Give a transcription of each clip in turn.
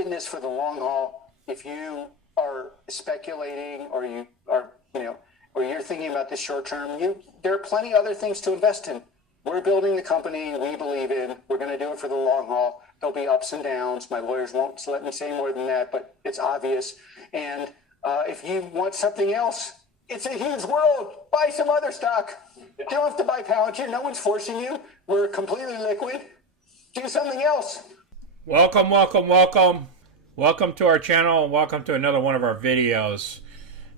in this for the long haul. If you are speculating or you are, or you're thinking about the short term, there are plenty other things to invest in. We're building the company we believe in. We're going to do it for the long haul. There'll be ups and downs. My lawyers won't let me say more than that, but it's obvious. And if you want something else, it's a huge world. Buy some other stock. You don't have to buy Palantir. No one's forcing you. We're completely liquid. Do something else. Welcome to our channel, and welcome to another one of our videos.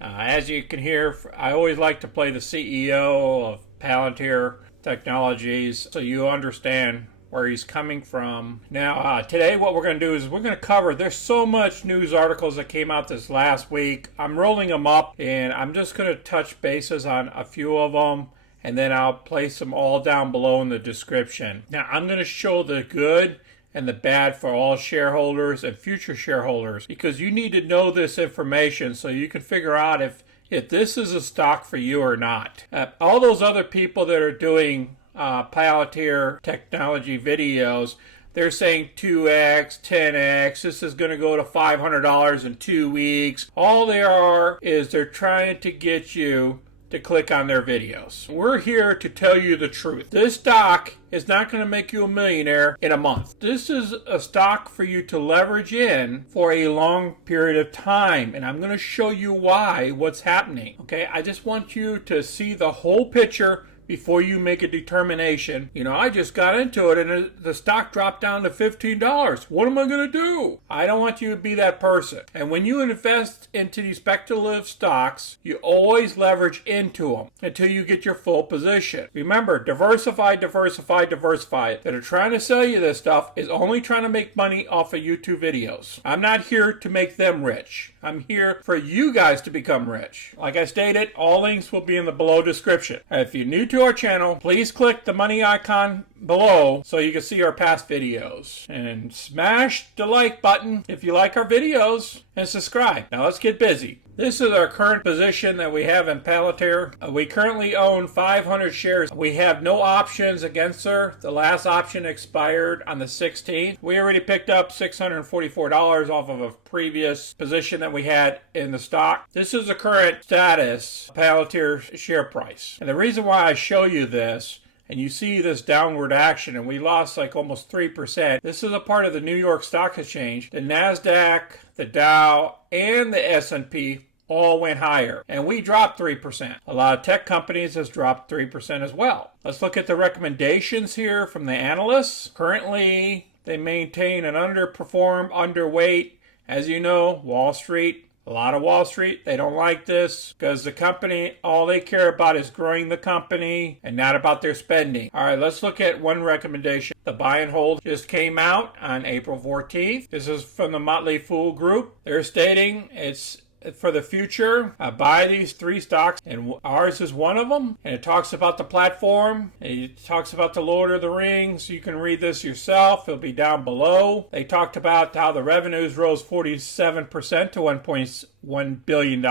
As you can hear, I always like to play the CEO of Palantir Technologies so you understand where he's coming from. Now, today what we're going to do is we're going to cover, there's so much news articles that came out this last week. I'm rolling them up, and I'm just going to touch bases on a few of them, and then I'll place them all down below in the description. Now, I'm going to show the good and the bad for all shareholders and future shareholders, because you need to know this information so you can figure out if this is a stock for you or not. All those other people that are doing Palantir technology videos, they're saying 2x, 10x, this is going to go to $500 in 2 weeks. All they are is they're trying to get you to click on their videos. We're here to tell you the truth. This stock is not going to make you a millionaire in a month. This is a stock for you to leverage in for a long period of time, and I'm going to show you what's happening. Okay, I just want you to see the whole picture before you make a determination. I just got into it and the stock dropped down to $15. What am I going to do? I don't want you to be that person. And when you invest into these speculative stocks, you always leverage into them until you get your full position. Remember, diversify. That are trying to sell you this stuff is only trying to make money off of YouTube videos. I'm not here to make them rich. I'm here for you guys to become rich. Like I stated, all links will be in the below description. If you're new to our channel, please click the money icon below so you can see our past videos. And smash the like button if you like our videos, and subscribe. Now let's get busy. This is our current position that we have in Palantir. We currently own 500 shares. We have no options against her. The last option expired on the 16th. We already picked up $644 off of a previous position that we had in the stock. This is the current status, Palantir share price. And the reason why I show you this, and you see this downward action, and we lost like almost 3%. This is a part of the New York Stock Exchange. The NASDAQ, the Dow, and the S&P all went higher, and we dropped 3%. A lot of tech companies has dropped 3% as well. Let's look at the recommendations here from the analysts. Currently, they maintain an underweight. As you know, Wall Street, a lot of Wall Street, they don't like this because the company, all they care about is growing the company and not about their spending. All right, let's look at one recommendation. The buy and hold just came out on April 14th. This is from the Motley Fool Group. They're stating it's for the future. Buy these 3 stocks, and ours is one of them. And it talks about the platform. It talks about the Lord of the Rings. You can read this yourself. It'll be down below. They talked about how the revenues rose 47% to $1.1 billion,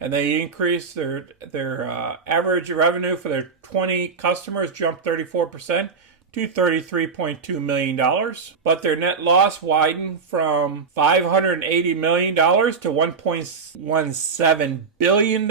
and they increased their average revenue for their 20 customers jumped 34%. to $33.2 million, but their net loss widened from $580 million to $1.17 billion,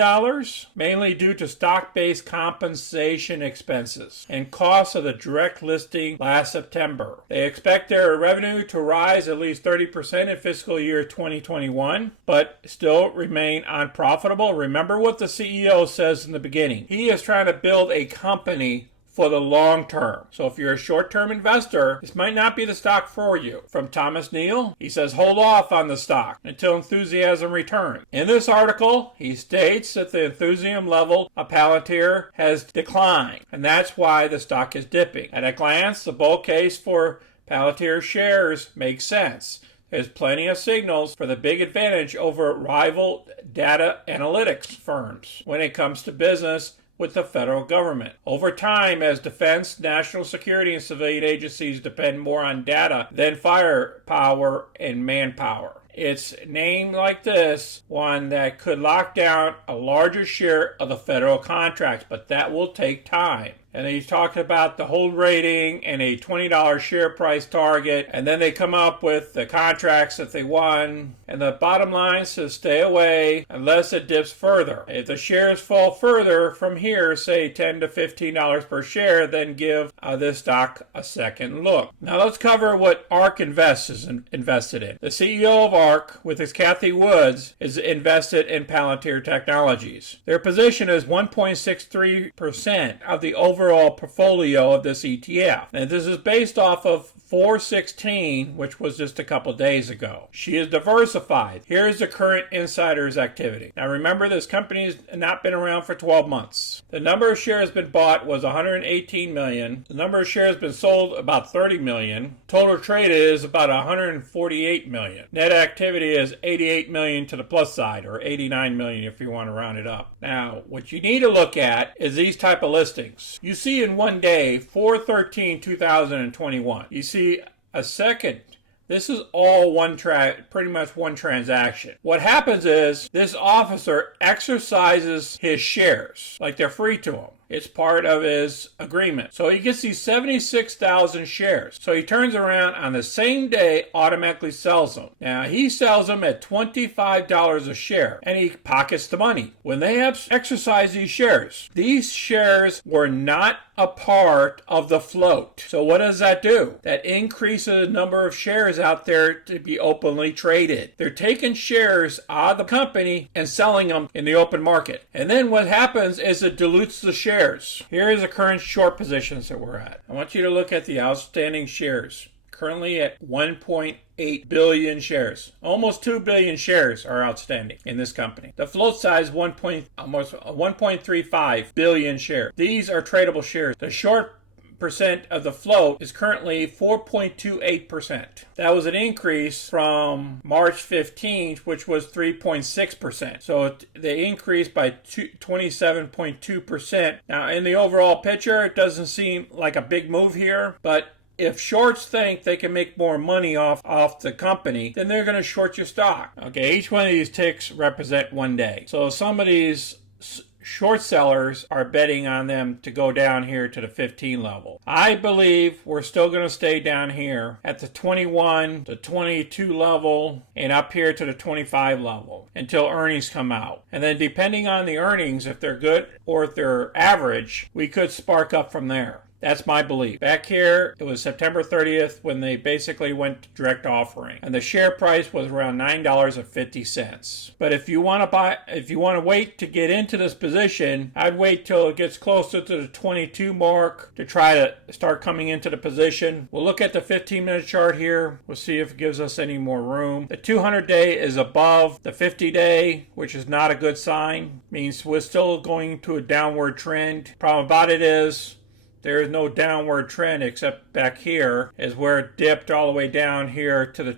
mainly due to stock-based compensation expenses and costs of the direct listing last September. They expect their revenue to rise at least 30% in fiscal year 2021, but still remain unprofitable. Remember what the CEO says in the beginning. He is trying to build a company for the long term. So if you're a short-term investor, this might not be the stock for you. From Thomas Neal, he says hold off on the stock until enthusiasm returns. In this article, he states that the enthusiasm level of Palantir has declined, and that's why the stock is dipping. At a glance, the bull case for Palantir shares makes sense. There's plenty of signals for the big advantage over rival data analytics firms when it comes to business with the federal government. Over time, as defense, national security, and civilian agencies depend more on data than firepower and manpower. It's named like this, one that could lock down a larger share of the federal contracts, but that will take time. and he's talked about the hold rating and a $20 share price target, and then they come up with the contracts that they won, and the bottom line says stay away unless it dips further. If the shares fall further from here, say $10 to $15 per share, then give this stock a second look. Now let's cover what ARK Invest is invested in. The CEO of ARK, with his Kathy Woods, is invested in Palantir Technologies. Their position is 1.63% of the overall portfolio of this ETF. And this is based off of 416, which was just a couple days ago. She is diversified. Here's the current insider's activity. Now remember, this company has not been around for 12 months. The number of shares been bought was 118 million. The number of shares been sold about 30 million. Total traded is about 148 million. Net activity is 88 million to the plus side, or 89 million if you want to round it up. Now, what you need to look at is these type of listings. You see in one day, 4/13/2021. You see a second. This is all pretty much one transaction. What happens is this officer exercises his shares like they're free to him. It's part of his agreement. So he gets these 76,000 shares. So he turns around on the same day, automatically sells them. Now he sells them at $25 a share, and he pockets the money. When they have exercised these shares were not a part of the float. So what does that do? That increases the number of shares out there to be openly traded. They're taking shares out of the company and selling them in the open market. And then what happens is it dilutes the shares. Here is the current short positions that we're at. I want you to look at the outstanding shares. Currently at 1.8 billion shares. Almost 2 billion shares are outstanding in this company. The float size almost 1.35 billion shares. These are tradable shares. The short percent of the float is currently 4.28%. That was an increase from March 15th, which was 3.6%. So they increased by 27.2%. Now, in the overall picture, it doesn't seem like a big move here, but if shorts think they can make more money off the company, then they're going to short your stock. Okay, each one of these ticks represent one day. So some of these short sellers are betting on them to go down here to the 15 level. I believe we're still going to stay down here at the 21 to 22 level and up here to the 25 level until earnings come out. And then depending on the earnings, if they're good or if they're average, we could spark up from there. That's my belief. Back here, it was September 30th when they basically went to direct offering, and the share price was around $9.50. But if you want to wait to get into this position, I'd wait till it gets closer to the 22 mark to try to start coming into the position. We'll look at the 15-minute chart here. We'll see if it gives us any more room. The 200-day is above the 50-day, which is not a good sign. Means we're still going to a downward trend. Problem about it is, there is no downward trend except back here is where it dipped all the way down here to the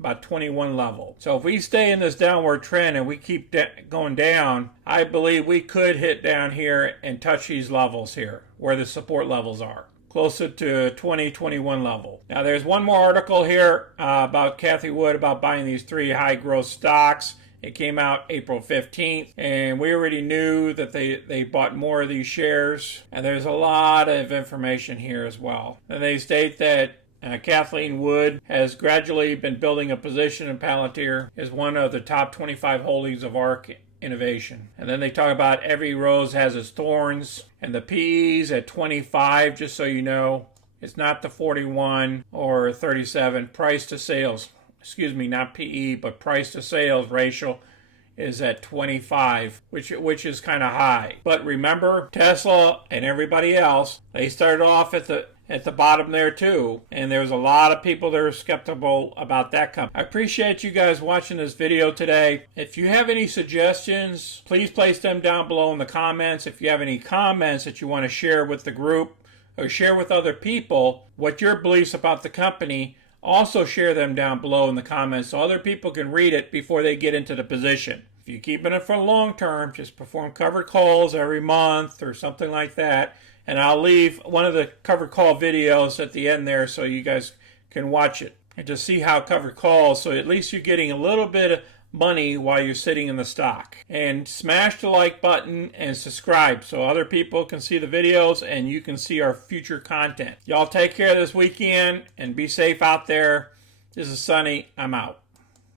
about 21 level. So if we stay in this downward trend and we keep going down, I believe we could hit down here and touch these levels here where the support levels are, closer to 2021 level. Now there's one more article here about Kathy Wood about buying these 3 high growth stocks. It came out April 15th, and we already knew that they bought more of these shares, and there's a lot of information here as well. And they state that Kathleen Wood has gradually been building a position in Palantir as one of the top 25 holdings of ARK Innovation. And then they talk about every rose has its thorns, and the PE's at 25, just so you know. It's not the 41 or 37 price to sales. Excuse me, not PE, but price to sales ratio is at 25, which is kind of high. But remember, Tesla and everybody else, they started off at the bottom there too, and there's a lot of people that are skeptical about that company. I appreciate you guys watching this video today. If you have any suggestions, please place them down below in the comments. If you have any comments that you want to share with the group or share with other people what your beliefs about the company, also share them down below in the comments so other people can read it before they get into the position. If you're keeping it for long term, just perform covered calls every month or something like that. And I'll leave one of the covered call videos at the end there so you guys can watch it and just see how covered calls. So at least you're getting a little bit money while you're sitting in the stock. And smash the like button and subscribe so other people can see the videos and you can see our future content. Y'all take care this weekend and be safe out there. This is Sonny. I'm out.